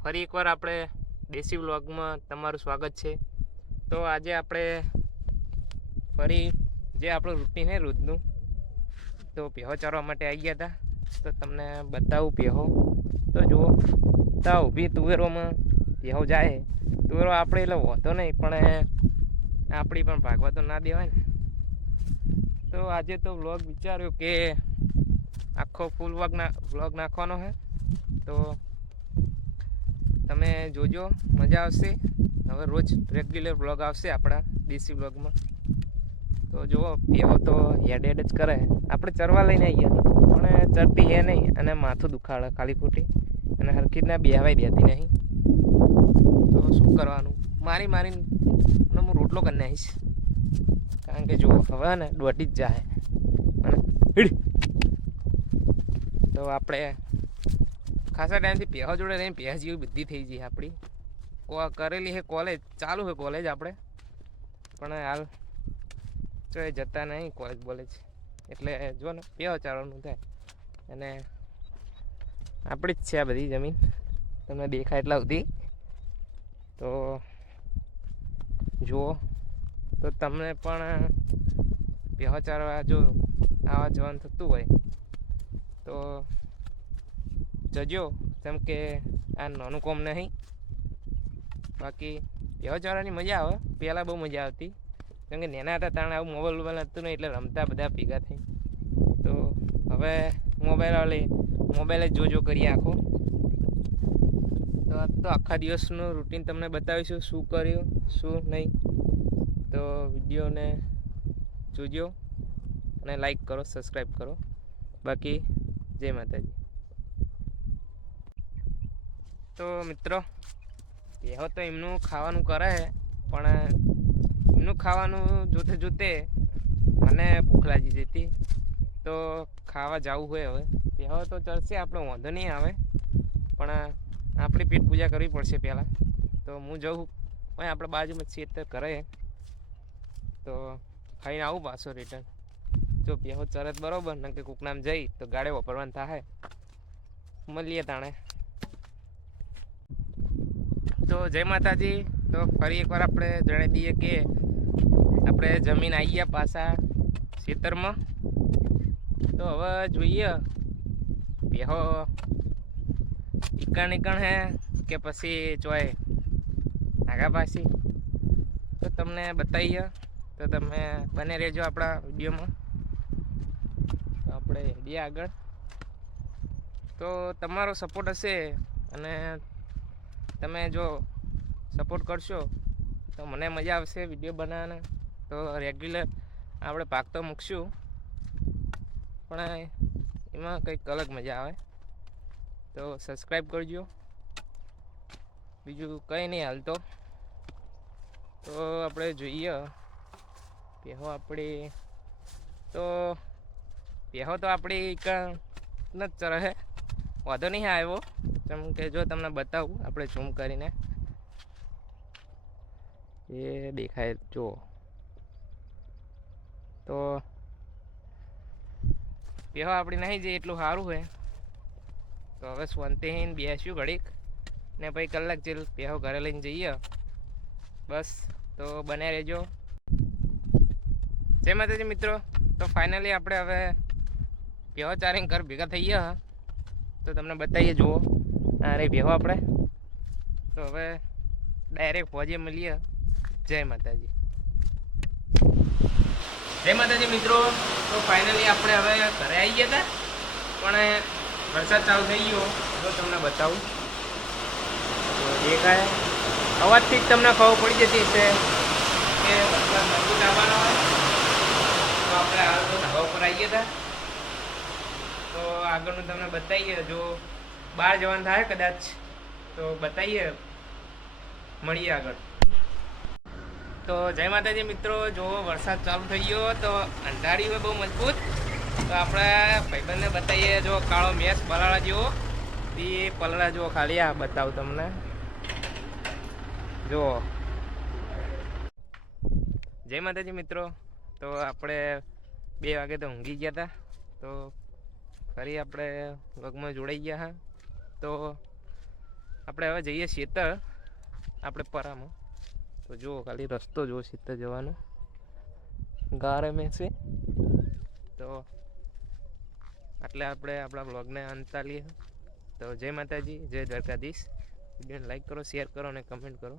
ફરી એકવાર આપણે દેશી વ્લોગમાં તમારું સ્વાગત છે। તો આજે આપણે ફરી જે આપણું રૂટીન છે રોજનું, તો ભેહો ચારવા માટે આવી ગયા હતા। તો તમને બતાવું ભેહો તો જુઓ, તા ઊભી તુવેરોમાં ભેહો જાય। તુવેરો આપણે એટલે હોતો નહીં, પણ આપણી પણ ભાગવા તો ના દેવાય ને। તો આજે તો વ્લોગ વિચાર્યો કે આખો ફૂલ વ્લોગ નાખવાનો છે, તો તમે જોજો, મજા આવશે। હવે રોજ રેગ્યુલર વ્લોગ આવશે આપણા દેશી વ્લોગમાં। તો જુઓ, ભેહો તો હેડ હેડ જ કરે। આપણે ચરવા લઈને આવીએ પણ ચરતી હે નહીં, અને માથું દુખાડે ખાલી ખોટી, અને હરખી જ ના બેહવાય દેતી નહીં। તો શું કરવાનું, મારીને હું રોટલો કરી નાખીશ, કારણ કે જુઓ હવે ને દોઢી જ જાય। અને તો આપણે ખાસા ટાઈમથી ભેહો જોડે રહીને ભેહ જેવી બુદ્ધિ થઈ ગઈ આપણી। કરેલી છે કોલેજ, ચાલુ છે કોલેજ આપણે, પણ હાલ તો એ જતા નહીં કોલેજ બોલેજ, એટલે જો ને ભેહો ચારવાનું થાય। અને આપણી જ છે આ બધી જમીન, તમને દેખાય એટલા સુધી। તો જુઓ, તો તમને પણ ભેહો ચારવા જો આવા જવાનું થતું હોય તો જજો, કેમ કે આ નાનું કોમ નહીં। બાકી ભેહો ચારવાની મજા આવે, પહેલાં બહુ મજા આવતી, કેમ કે નાના હતા તાણે આવું મોબાઈલ હતું નહીં, એટલે રમતા બધા ભેગા થઈ। તો હવે મોબાઈલ જ જોજો કરીએ આખો। તો આખા દિવસનું રૂટીન તમને બતાવીશું, શું કર્યું શું નહીં। તો વિડીયોને જોજો અને લાઈક કરો, સબસ્ક્રાઈબ કરો। બાકી જય માતાજી। તો મિત્રો, ભેહો તો એમનું ખાવાનું કરે, પણ એમનું ખાવાનું જોતે જોતે મને ભૂખ લાગી જતી। તો ખાવા જવું હોય, હવે ભેહો તો ચરશે, આપણો વાંધો નહીં આવે, પણ આપણી પેટ પૂજા કરવી પડશે પહેલાં। તો હું જઉં ભાઈ, આપણે બાજુમાં જ છીએ ઘરે, તો ખાઈને આવું પાછો રિટર્ન। જો ભેહો ચરત બરાબર, ને કે કૂકનામ જઈ તો ગાડે વાપરવાનું થાય। મળીએ તાણે। તો જય માતાજી। તો ફરી એકવાર આપણે જણાવી દઈએ કે આપણે જમીન આવી ગયા પાછા ખેતરમાં। તો હવે જોઈએ ભેહો ઈકણ હે કે પછી ચોય આગા પાછી, તો તમને બતાવીએ। તો તમે બને રહેજો આપણા વિડીયોમાં। તો આપણે હેડીએ આગળ। તો તમારો સપોર્ટ હશે, અને તમે જો સપોર્ટ કરશો તો મને મજા આવશે વિડીયો બનાવવાના। તો રેગ્યુલર આપણે ભાગ તો મૂકશું, પણ એમાં કંઈક અલગ મજા આવે। તો સબસ્ક્રાઈબ કરજો, બીજું કંઈ નહીં હાલ તો। તો આપણે જોઈએ ભેહો આપણી, તો ભેહો તો આપણી ન જ ચરે છે, વાંધો નહીં આવ્યો, કેમ કે જો તમને બતાવું આપણે ઝૂમ કરીને, એ દેખાય જુઓ। તો ભેહો આપણી નહીં જઈએ એટલું સારું છે। તો હવે શાંતિથી બેસ્યું ઘડીક, ને પછી કલાક જેલ ભેહો ઘરે લઈને જઈએ બસ। તો બન્યા રહેજો। જય માતાજી મિત્રો। તો ફાઇનલી આપણે હવે ભેહો ચારીને ઘર ભેગા થઈ ગયા। તો તમને બતાવીએ, જુઓ આ રહી ભેહો આપણે। તો હવે ડાયરેક્ટ પહોંચીએ, મળીએ। જય માતાજી। જય માતાજી મિત્રો। તો ફાઇનલી આપણે હવે ઘરે આવી ગયા હતા, પણ વરસાદ ચાલુ થઈ ગયો। જો તમને બતાવું, તો દેખાય અવાજથી જ તમને ખબર પડી જતી હશે કે વરસાદ મજબૂત આવવાનો હોય। તો આપણે હાલ તો ધાબા ઉપર આવી ગયા હતા। તો આગળનું તમને બતાવીએ, જો બહાર જવાનું થાય કદાચ તો બતાવીએ, મળીએ આગળ। તો જય માતાજી મિત્રો। જો વરસાદ ચાલુ થઈ ગયો, તો અંધારી હોય બહુ મજબૂત। તો આપણે ભાઈબંધને બતાવીએ, જો કાળો મેસ પલાળા જેવો, એ પલળા જેવો ખાલી આ બતાવું તમને, જુઓ। જય માતાજી મિત્રો। તો આપણે 2 વાગે તો ઊંઘી ગયા હતા। તો ફરી આપણે વ્લોગમાં જોડાઈ ગયા હા। તો આપણે હવે જઈએ શેતર આપણે પરામાં. તો જુઓ ખાલી રસ્તો જુઓ શેતર જવાનો ગારે મેં છે. તો એટલે આપણે આપણા બ્લોગને અંત આલીએ. તો જય માતાજી, જય દ્વારકાધીશ. વિડીયોને લાઈક કરો, શેર કરો અને કમેન્ટ કરો.